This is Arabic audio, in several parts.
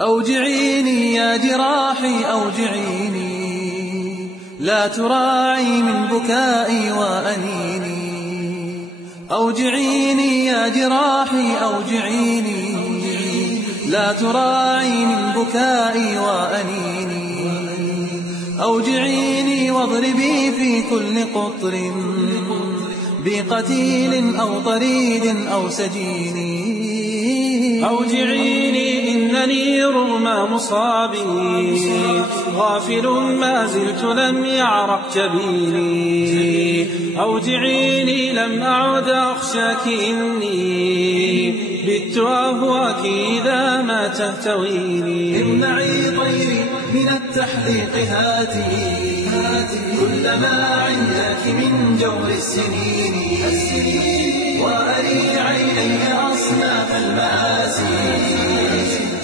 أوجعيني يا جراحي أوجعيني، لا تراعي من بكائي وأنيني. أوجعيني يا جراحي أوجعيني، لا تراعي من بكائي وأنيني. أوجعيني واضربي في كل قطر بقتيل أو طريد أو سجين. أوجعيني إنني رغم مصابي غافل ما زلت لم يعرق جبيني. أوجعيني لم أعد أخشاك إني بت أهواك إذا ما تهتويني. امنعي طيري من التحليق هاتي كلما عندك من جور السنين، وأري عيني أصناف المآسي،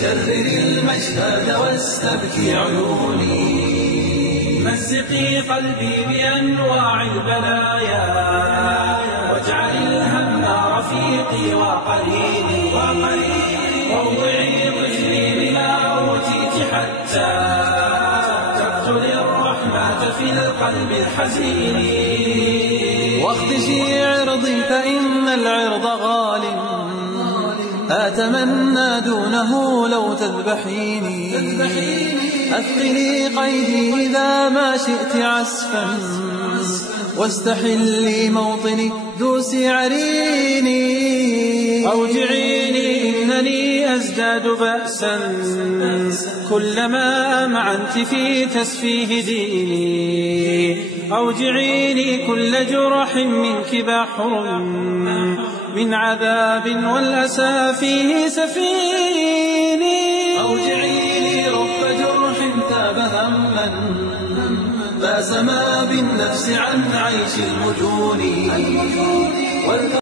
كرري المشهد واستبكي عيوني. مزقي قلبي بأنواع البلايا، واجعل الهم رفيقي وقريني. روضعي طفلي بما أوتيت حتى تقتل الرحمة في القلب الحزين. واخدشي عرضي فإن العرض غال، أتمنى دونه لو تذبحيني. أثقلي قيدي إذا ما شئت عسفا، واستحلي موطني دوسي عريني. أوجعيني إنني أزداد بأسا كلما أمعنت في تسفيه ديني. أوجعيني كل جرح منك بحر من عذاب والأسى فيه سفيني. أوجعيني رب جرح ثاب هما فاز ما بالنفس عن عيش المجون.